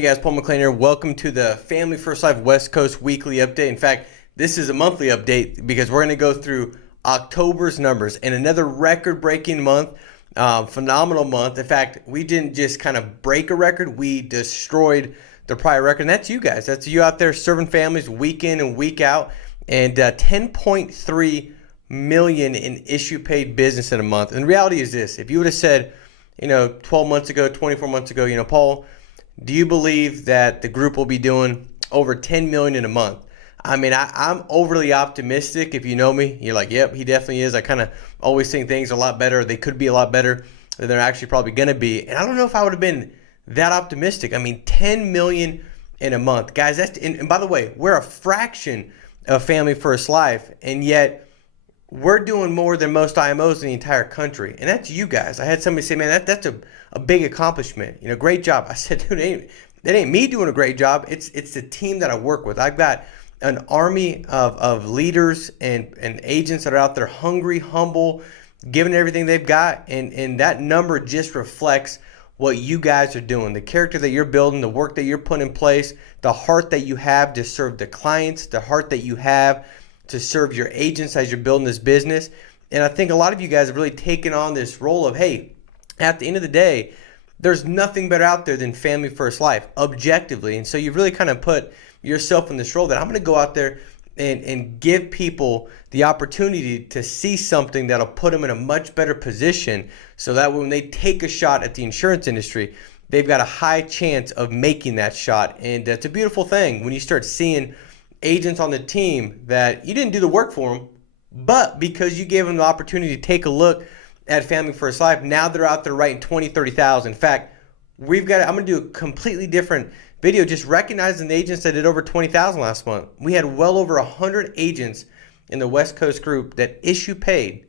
Hey guys, Paul McClain here. Welcome to the Family First Life West Coast Weekly Update. In fact, this is a monthly update because we're going to go through October's numbers and another record-breaking month, phenomenal month. In fact, we didn't just kind of break a record, we destroyed the prior record. And that's you guys. That's you out there serving families week in and week out. And 10.3 million in issue paid business in a month. And the reality is this: if you would have said, 12 months ago, 24 months ago, Paul, do you believe that the group will be doing over 10 million in a month? I mean, I'm overly optimistic. If you know me, you're like, yep, he definitely is. I kind of always think things are a lot better. They could be a lot better than they're actually probably going to be. And I don't know if I would have been that optimistic. I mean, 10 million in a month. Guys, and by the way, we're a fraction of Family First Life, and yet we're doing more than most IMOs in the entire country. And that's you guys. I had somebody say, man, that's a big accomplishment. Great job. I said, dude, it ain't me doing a great job. It's the team that I work with. I've got an army of leaders and agents that are out there hungry, humble, giving everything they've got. And that number just reflects what you guys are doing, the character that you're building, the work that you're putting in place, the heart that you have to serve the clients, the heart that you have to serve your agents as you're building this business. And I think a lot of you guys have really taken on this role of, hey, at the end of the day, there's nothing better out there than Family First Life, objectively. And so you've really kind of put yourself in this role that I'm going to go out there and give people the opportunity to see something that'll put them in a much better position so that when they take a shot at the insurance industry, they've got a high chance of making that shot. And it's a beautiful thing when you start seeing agents on the team that you didn't do the work for them, but because you gave them the opportunity to take a look at Family First Life, now they're out there writing 20, 30,000. In fact, I'm going to do a completely different video just recognizing the agents that did over 20,000 last month. We had well over 100 agents in the West Coast group that issue paid,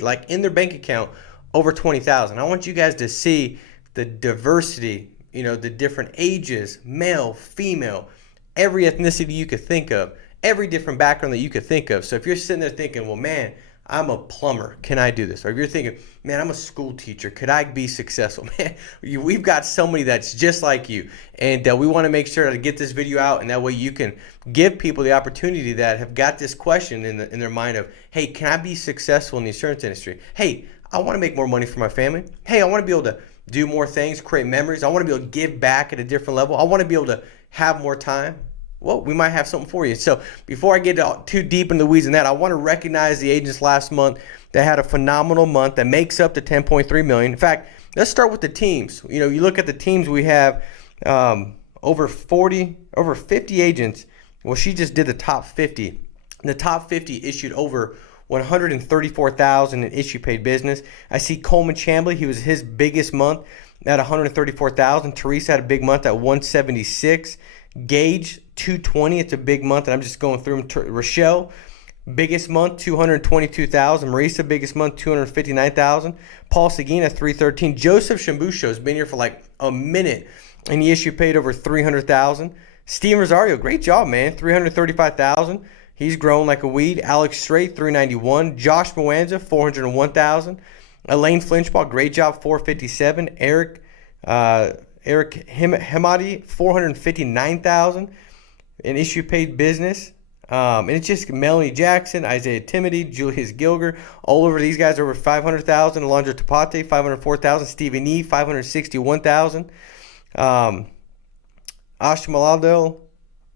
like in their bank account, over 20,000. I want you guys to see the diversity, the different ages, male, female, every ethnicity you could think of, every different background that you could think of. So if you're sitting there thinking, well, man, I'm a plumber, can I do this? Or if you're thinking, man, I'm a school teacher, could I be successful? Man, we've got somebody that's just like you. And we want to make sure to get this video out, and that way you can give people the opportunity that have got this question in their mind of, hey, can I be successful in the insurance industry? Hey, I want to make more money for my family. Hey, I want to be able to do more things, create memories. I want to be able to give back at a different level. I want to be able to have more time. Well, we might have something for you. So before I get too deep in the weeds in that, I want to recognize the agents last month that had a phenomenal month that makes up the 10.3 million. In fact, let's start with the teams. You look at the teams, we have over 50 agents. Well, she just did the top 50. The top 50 issued over 134,000 in issue paid business. I see Coleman Chambly, he was his biggest month at 134,000. Teresa had a big month at 176. Gage, 220. It's a big month, and I'm just going through them. Rochelle, biggest month, 222,000. Marisa, biggest month, 259,000. Paul Sagina, 313. Joseph Shambusho has been here for like a minute, and he issue paid over 300,000. Steven Rosario, great job, man, 335,000. He's grown like a weed. Alex Strait, 391. Josh Moanza, 401,000. Elaine Flinchball, great job, 457. Eric Hemadi, 459,000 in issue paid business. And it's just Melanie Jackson, Isaiah Timothy, Julius Gilger, all over these guys over 500,000. Alondra Tapate, 504,000. Stephen E, 561,000. Ashmalado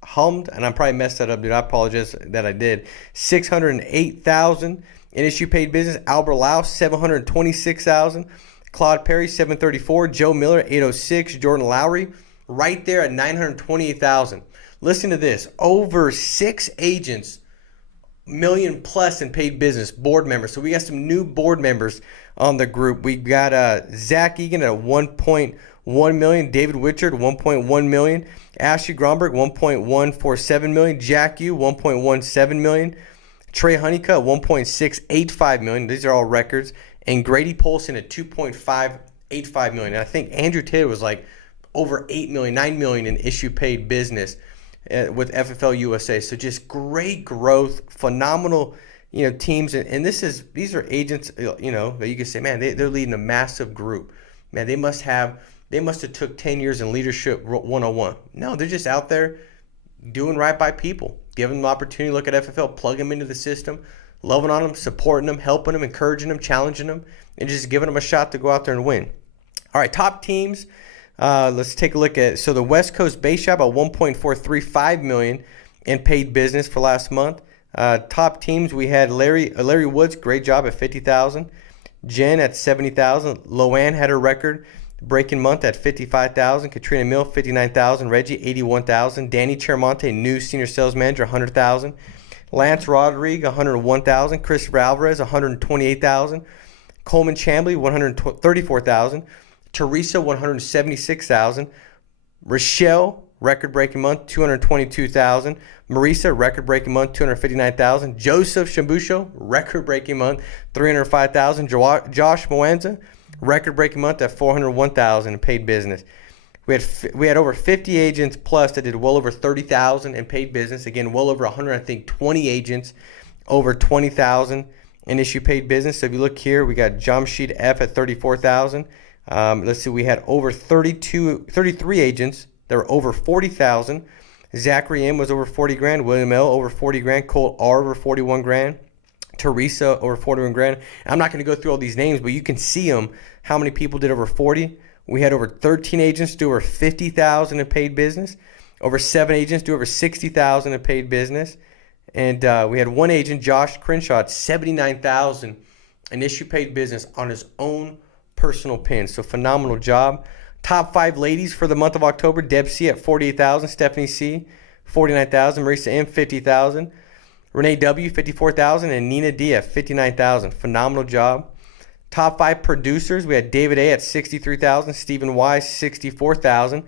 Hummed, and I probably messed that up, dude. I apologize that I did. 608,000 in issue paid business. Albert Lau, 726,000. Claude Perry, 734. Joe Miller, 806. Jordan Lowry, right there at 928,000. Listen to this. Over 6 agents, million plus in paid business, board members. So we got some new board members on the group. We got Zach Egan at 1.1 million. David Wichard, 1.1 million. Ashley Gromberg, 1.147 million. Jack Yu, 1.17 million. Trey Honeycutt, 1.685 million. These are all records. And Grady Polson at 2.585 million. And I think Andrew Taylor was like over 8 million, 9 million in issue paid business with FFL USA. So just great growth, phenomenal, teams. And these are agents, that you can say, man, they're leading a massive group. Man, they must have they must have took 10 years in leadership 101. No, they're just out there doing right by people, giving them the opportunity to look at FFL, plug them into the system, loving on them, supporting them, helping them, encouraging them, challenging them, and just giving them a shot to go out there and win. All right, top teams. Let's take a look at, so the West Coast base shop at $1.435 million in paid business for last month. Top teams, we had Larry Woods, great job at $50,000. Jen at $70,000. Loanne had her record breaking month at $55,000. Katrina Mill, $59,000. Reggie, $81,000. Danny Chermonte, new senior sales manager, $100,000. Lance Rodriguez, $101,000. Christopher Alvarez, $128,000. Coleman Chambly, $134,000. Teresa, $176,000. Rochelle, record-breaking month, $222,000. Marisa, record-breaking month, $259,000. Joseph Shambusho, record-breaking month, $305,000. Josh Moanza, record-breaking month at $401,000 in paid business. We had over 50 agents plus that did well over $30,000 in paid business. Again, well over 100, I think 20 agents over $20,000 in issue paid business. So if you look here, we got Jamshid F at $34,000. Let's see, we had over 33 agents that were over $40,000. Zachary M was over 40 grand. William L over 40 grand. Cole R over 41 grand. Teresa over 41 grand. I'm not going to go through all these names, but you can see them. How many people did over 40? We had over 13 agents do over 50,000 in paid business. Over 7 agents do over 60,000 in paid business. And we had one agent, Josh Crenshaw, at 79,000 in issue paid business on his own personal pin. So phenomenal job. Top 5 ladies for the month of October: Deb C at 48,000, Stephanie C 49,000, Marisa M 50,000, Renee W 54,000, and Nina D at 59,000. Phenomenal job. Top 5 producers: we had David A at 63,000, Stephen Y 64,000,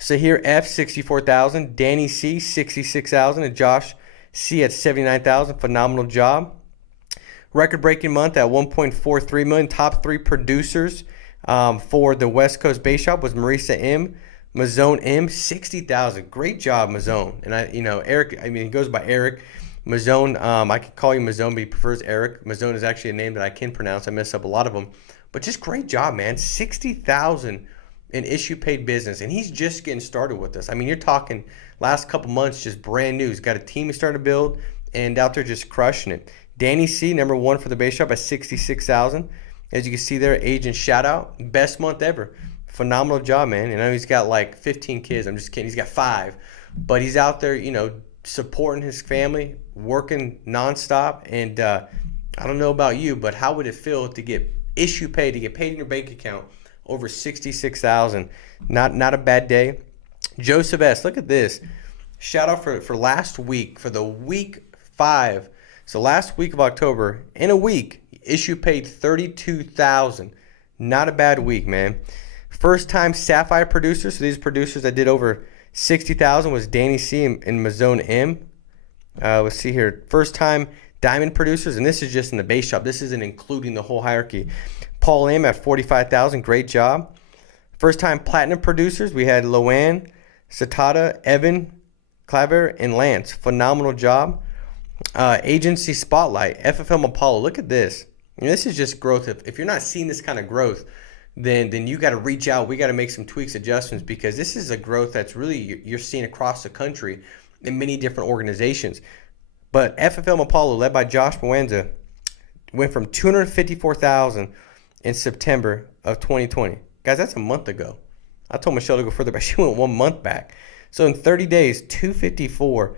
Sahir F 64,000, Danny C 66,000, and Josh C at 79,000. Phenomenal job. Record-breaking month at $1.43 million. Top 3 producers for the West Coast Base Shop was Marisa M, Mazzone M, 60,000. Great job, Mazzone. And Eric. He goes by Eric. Mazzone. I can call you Mazzone, but he prefers Eric. Mazzone is actually a name that I can pronounce. I mess up a lot of them, but just great job, man. 60,000 in issue paid business, and he's just getting started with us. You're talking last couple months, just brand new. He's got a team he's starting to build, and out there just crushing it. Danny C, number 1 for the base shop at 66,000. As you can see there, agent shout out, best month ever. Phenomenal job, man. I know he's got like 15 kids. I'm just kidding. He's got 5, but he's out there, supporting his family, working nonstop. And I don't know about you, but how would it feel to get issue paid, to get paid in your bank account over 66,000? Not a bad day. Joseph S, look at this. Shout out for last week, for the week 5. So last week of October, in a week, issue paid 32,000. Not a bad week, man. First time Sapphire producers, so these producers that did over 60,000 was Danny C and Mazzone M. Let's see here. First time Diamond producers, and this is just in the base shop. This isn't including the whole hierarchy. Paul M at 45,000. Great job. First time Platinum producers, we had Loanne, Satata, Evan, Claver, and Lance. Phenomenal job. Agency Spotlight, FFM Apollo. Look at this. This is just growth. If you're not seeing this kind of growth, then you got to reach out. We got to make some tweaks, adjustments, because this is a growth that's really you're seeing across the country in many different organizations. But FFM Apollo, led by Josh Moanza, went from 254,000 in September of 2020. Guys, that's a month ago. I told Michelle to go further back. She went 1 month back. So in 30 days, 254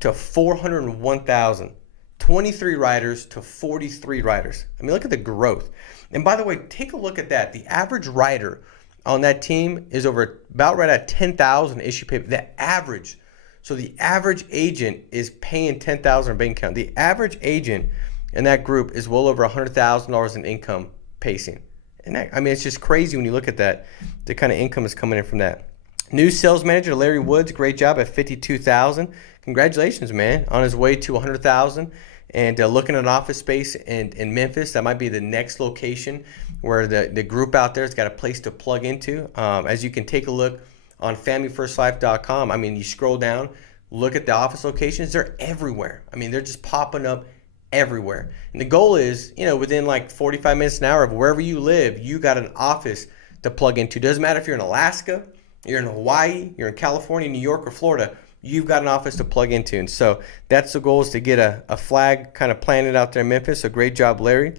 to 401,000. 23 riders to 43 riders. Look at the growth. And by the way, take a look at that. The average rider on that team is about right at 10,000 issue paper. The average. So the average agent is paying 10,000 in bank account. The average agent in that group is well over $100,000 in income pacing. And that, it's just crazy when you look at that, the kind of income is coming in from that. New sales manager Larry Woods, great job at 52,000. Congratulations, man, on his way to 100,000. And looking at an office space in Memphis, that might be the next location where the group out there has got a place to plug into. As you can take a look on FamilyFirstLife.com. You scroll down, look at the office locations. They're everywhere. They're just popping up everywhere. And the goal is, within like 45 minutes, an hour of wherever you live, you got an office to plug into. Doesn't matter if you're in Alaska, you're in Hawaii, you're in California, New York, or Florida, you've got an office to plug into. And so that's the goal, is to get a flag kind of planted out there in Memphis. So great job, Larry.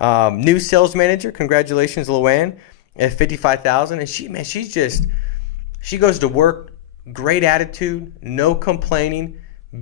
New sales manager, congratulations, Luann, at 55,000. And she goes to work, great attitude, no complaining,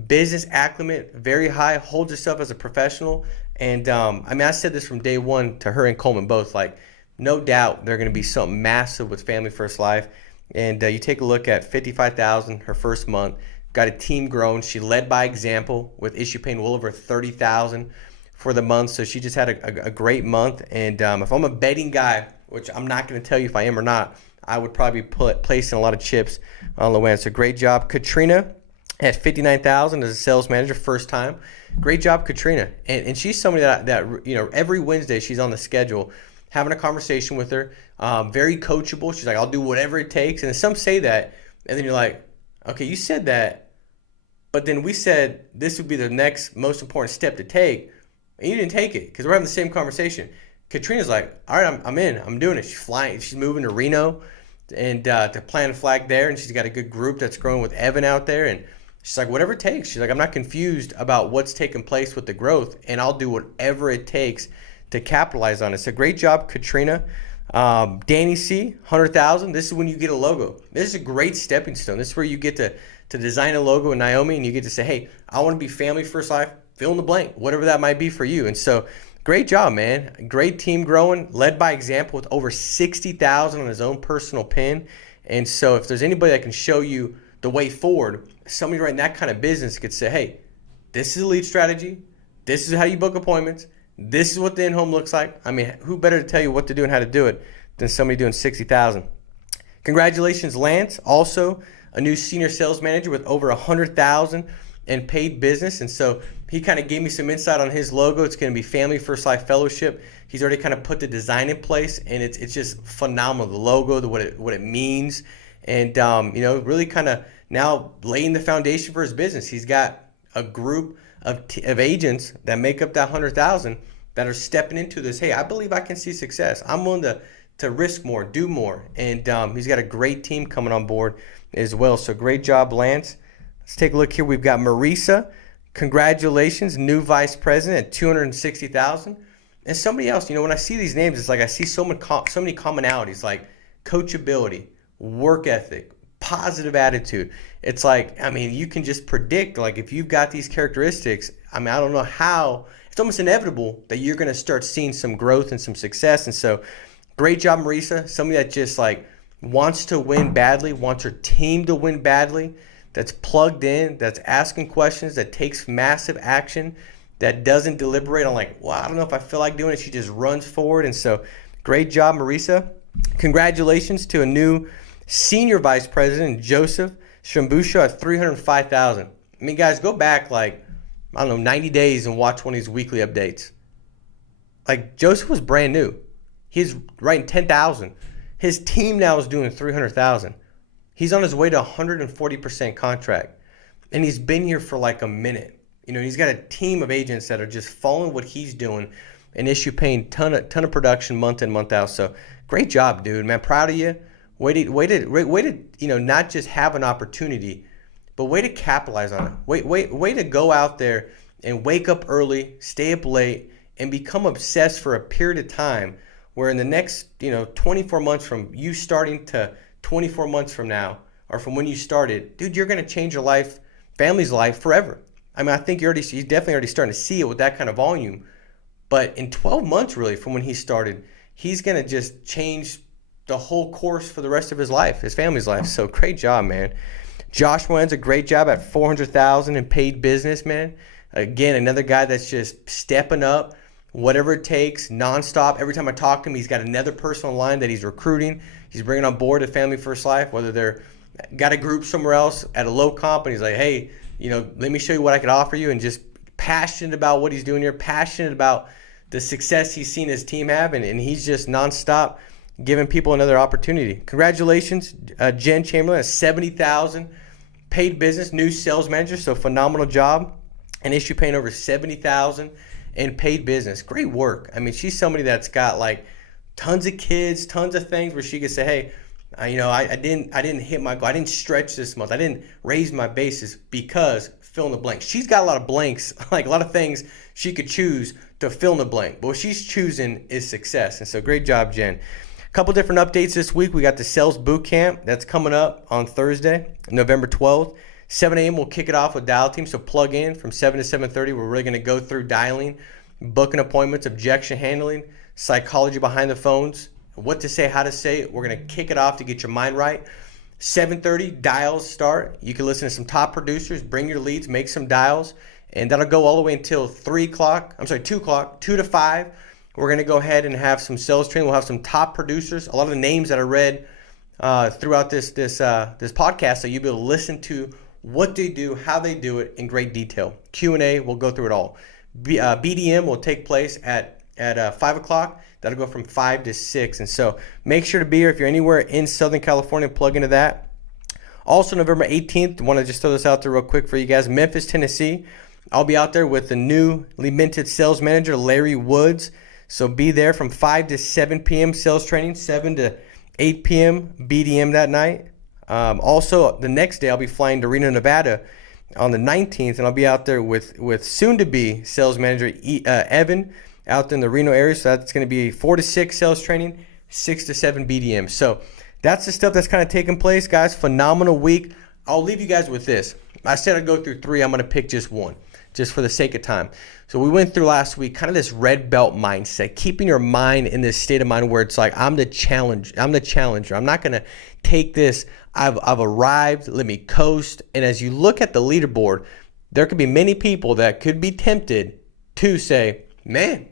business acumen very high, holds herself as a professional. And I said this from day one to her and Coleman both, like, no doubt they're going to be something massive with Family First Life. And you take a look at 55,000 her first month, got a team grown. She led by example with issue paying well over 30,000 for the month. So she just had a great month. And if I'm a betting guy, which I'm not going to tell you if I am or not, I would probably placing a lot of chips on Luann. So great job. Katrina at 59,000 as a sales manager, first time. Great job, Katrina. And she's somebody that every Wednesday she's on the schedule, having a conversation with her. Very coachable. She's like, I'll do whatever it takes. And some say that, and then you're like, okay, you said that, but then we said this would be the next most important step to take, and you didn't take it because we're having the same conversation. Katrina's like, all right, I'm in. I'm doing it. She's flying. She's moving to Reno and to plant a flag there, and she's got a good group that's growing with Evan out there, and she's like, whatever it takes. She's like, I'm not confused about what's taking place with the growth, and I'll do whatever it takes to capitalize on it. So great job, Katrina. Danny C, 100,000. This is when you get a logo. This is a great stepping stone. This is where you get to design a logo in Naomi, and you get to say, hey, I want to be Family First Life, fill in the blank, whatever that might be for you. And so great job, man. Great team growing, led by example with over 60,000 on his own personal pin. And so if there's anybody that can show you the way forward, somebody running that kind of business could say, hey, this is a lead strategy. This is how you book appointments. This is what the in-home looks like. I mean, who better to tell you what to do and how to do it than somebody doing 60,000? Congratulations, Lance. Also, a new senior sales manager with over 100,000 in paid business. And so he kind of gave me some insight on his logo. It's going to be Family First Life Fellowship. He's already kind of put the design in place, and it's just phenomenal. The logo, what it means, and really kind of now laying the foundation for his business. He's got a group of agents that make up that 100,000 that are stepping into this. Hey, I believe I can see success. I'm willing to risk more, do more. And he's got a great team coming on board as well. So great job, Lance. Let's take a look here. We've got Marisa. Congratulations, new vice president at 260,000. And somebody else, when I see these names, it's like I see so many commonalities, like coachability, work ethic, positive attitude. It's like, you can just predict, like, if you've got these characteristics, I don't know how, it's almost inevitable that you're going to start seeing some growth and some success. And so great job, Marisa. Somebody that just like wants to win badly, wants her team to win badly, that's plugged in, that's asking questions, that takes massive action, that doesn't deliberate on like, well, I don't know if I feel like doing it. She just runs forward. And so great job, Marisa. Congratulations to a new senior vice president, Joseph Shambusha, at 305,000. Guys, go back 90 days and watch one of these weekly updates. Like, Joseph was brand new. He's writing 10,000. His team now is doing 300,000. He's on his way to 140% contract, and he's been here for like a minute. He's got a team of agents that are just following what he's doing and issue paying ton of production month in, month out. So great job, dude, man. Proud of you. Way to not just have an opportunity, but way to capitalize on it. Way to go out there and wake up early, stay up late, and become obsessed for a period of time where in the next 24 months from you starting to 24 months from now, or from when you started, dude, you're going to change your life, family's life forever. I think you're definitely already starting to see it with that kind of volume. But in 12 months, really, from when he started, he's going to just change the whole course for the rest of his life, his family's life. So great job, man. Josh Moen's a great job at 400,000 in paid business, man. Again, another guy that's just stepping up, whatever it takes, nonstop. Every time I talk to him, he's got another person on line that he's recruiting. He's bringing on board a Family First Life, whether they're got a group somewhere else at a low comp, and he's like, hey, let me show you what I could offer you, and just passionate about what he's doing here, passionate about the success he's seen his team have, and he's just nonstop giving people another opportunity. Congratulations, Jen Chamberlain, at 70,000 paid business, new sales manager, so phenomenal job, and issue paying over 70,000 in paid business. Great work. She's somebody that's got like tons of kids, tons of things where she could say, hey, I didn't hit my goal. I didn't stretch this month. I didn't raise my bases because fill in the blank. She's got a lot of blanks, like a lot of things she could choose to fill in the blank. But what she's choosing is success. And so great job, Jen. A couple different updates this week. We got the sales boot camp that's coming up on Thursday, November 12th. 7 a.m. we'll kick it off with Dial Team. So plug in from 7 to 7:30. We're really going to go through dialing, booking appointments, objection handling, psychology behind the phones, what to say, how to say it. We're going to kick it off to get your mind right. 7:30 dials start. You can listen to some top producers, bring your leads, make some dials, and that'll go all the way until 2 o'clock, 2 to 5. We're going to go ahead and have some sales training. We'll have some top producers, a lot of the names that I read throughout this podcast, so you'll be able to listen to what they do, how they do it in great detail. Q&A, we'll go through it all. BDM will take place at 5 o'clock. That'll go from 5 to 6. And so make sure to be here. If you're anywhere in Southern California, plug into that. Also, November 18th, I want to just throw this out there real quick for you guys. Memphis, Tennessee. I'll be out there with the newly minted sales manager, Larry Woods. So be there from 5 to 7 p.m. sales training, 7 to 8 p.m. BDM that night. Also, the next day, I'll be flying to Reno, Nevada on the 19th, and I'll be out there with soon-to-be sales manager Evan out in the Reno area. So that's going to be 4 to 6 sales training, 6 to 7 BDM. So that's the stuff that's kind of taking place, guys. Phenomenal week. I'll leave you guys with this. I said I'd go through 3. I'm going to pick just one, just for the sake of time. So we went through last week kind of this red belt mindset, keeping your mind in this state of mind where it's like, I'm the challenger. I'm not going to take this. I've arrived. Let me coast. And as you look at the leaderboard, there could be many people that could be tempted to say, man,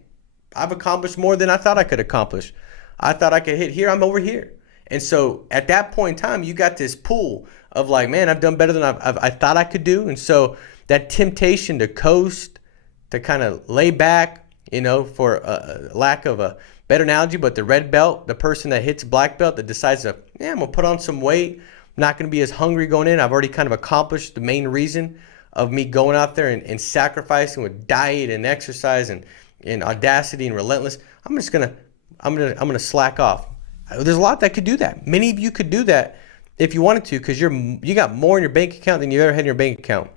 I've accomplished more than I thought I could accomplish. I thought I could hit here. I'm over here. And so at that point in time, you got this pool of like, man, I've done better than I thought I could do. And so that temptation to coast, to kind of lay back, for a lack of a better analogy, but the red belt, the person that hits black belt that decides to, I'm going to put on some weight. I'm not going to be as hungry going in. I've already kind of accomplished the main reason of me going out there and sacrificing with diet and exercise and audacity and relentless. I'm going to slack off. There's a lot that could do that. Many of you could do that if you wanted to, because you got more in your bank account than you ever had in your bank account.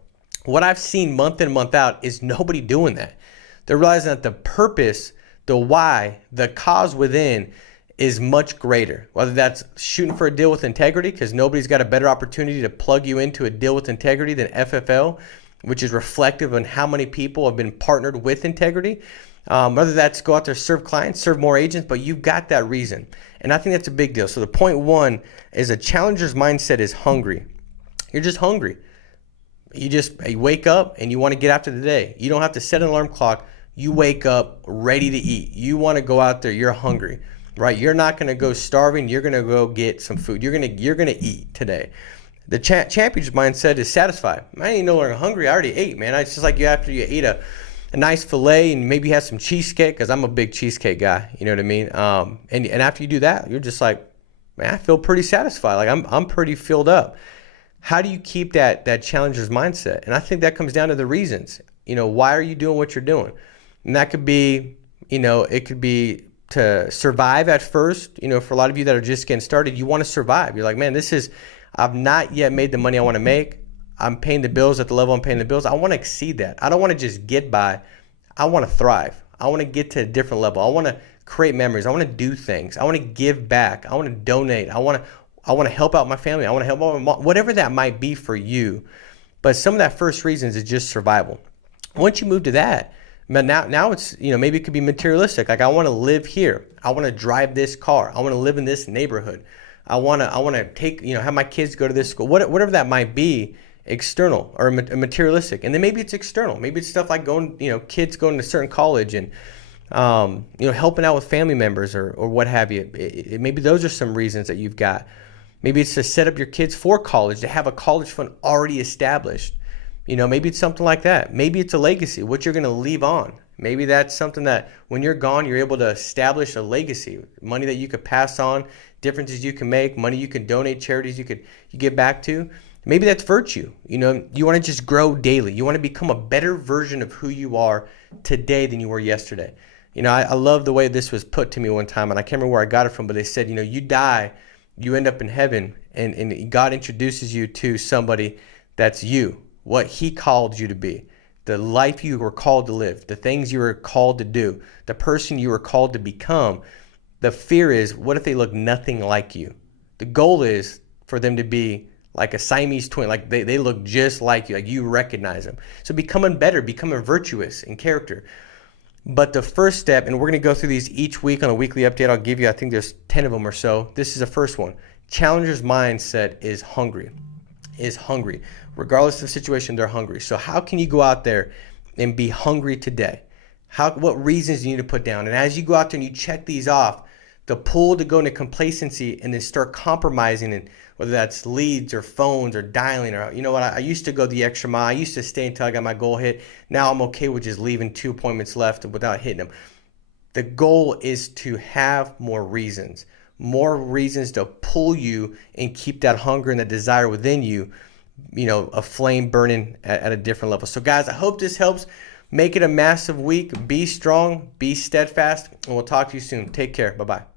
What I've seen month in, month out is nobody doing that. They're realizing that the purpose, the why, the cause within is much greater. Whether that's shooting for a deal with integrity, because nobody's got a better opportunity to plug you into a deal with integrity than FFL, which is reflective on how many people have been partnered with integrity. Whether that's go out there, serve clients, serve more agents, but you've got that reason. And I think that's a big deal. So the point one is a challenger's mindset is hungry. You're just hungry. You wake up and you want to get after the day. You don't have to set an alarm clock. You wake up ready to eat. You want to go out there. You're hungry, right? You're not going to go starving. You're going to go get some food. You're going to eat today. The champion's mindset is satisfied. I ain't no longer hungry. I already ate, man. It's just like after you ate a nice filet and maybe have some cheesecake, because I'm a big cheesecake guy. You know what I mean? And after you do that, you're just like, man, I feel pretty satisfied. Like I'm pretty filled up. How do you keep that challenger's mindset? And I think that comes down to the reasons. Why are you doing what you're doing? And that could be, it could be to survive at first. For a lot of you that are just getting started, you want to survive. You're like, man, I've not yet made the money I want to make. I'm paying the bills at the level I'm paying the bills. I want to exceed that. I don't want to just get by. I want to thrive. I want to get to a different level. I want to create memories. I want to do things. I want to give back. I want to donate. I want to help out my family. I want to help out my mom, whatever that might be for you. But some of that first reasons is just survival. Once you move to that, now it's, maybe it could be materialistic. Like, I want to live here. I want to drive this car. I want to live in this neighborhood. I want to take, have my kids go to this school, whatever that might be, external or materialistic. And then maybe it's external. Maybe it's stuff like kids going to certain college and, helping out with family members or what have you. Maybe those are some reasons that you've got. Maybe it's to set up your kids for college, to have a college fund already established. Maybe it's something like that. Maybe it's a legacy, what you're going to leave on. Maybe that's something that when you're gone, you're able to establish a legacy, money that you could pass on, differences you can make, money you can donate, charities you give back to. Maybe that's virtue. You want to just grow daily. You want to become a better version of who you are today than you were yesterday. I love the way this was put to me one time, and I can't remember where I got it from, but they said, you die, you end up in heaven, and God introduces you to somebody that's you, what he called you to be, the life you were called to live, the things you were called to do, the person you were called to become. The fear is, what if they look nothing like you? The goal is for them to be like a Siamese twin, like they look just like you, like you recognize them. So becoming better, becoming virtuous in character. But the first step, and we're going to go through these each week on a weekly update. I'll give you, I think there's 10 of them or so. This is the first one. Challenger's mindset is hungry. Regardless of the situation, they're hungry. So how can you go out there and be hungry today? What reasons do you need to put down? And as you go out there and you check these off, the pull to go into complacency and then start compromising, and whether that's leads or phones or dialing, or I used to go the extra mile. I used to stay until I got my goal hit. Now I'm okay with just leaving 2 appointments left without hitting them. The goal is to have more reasons to pull you and keep that hunger and that desire within you, a flame burning at a different level. So guys, I hope this helps. Make it a massive week. Be strong, be steadfast, and we'll talk to you soon. Take care. Bye-bye.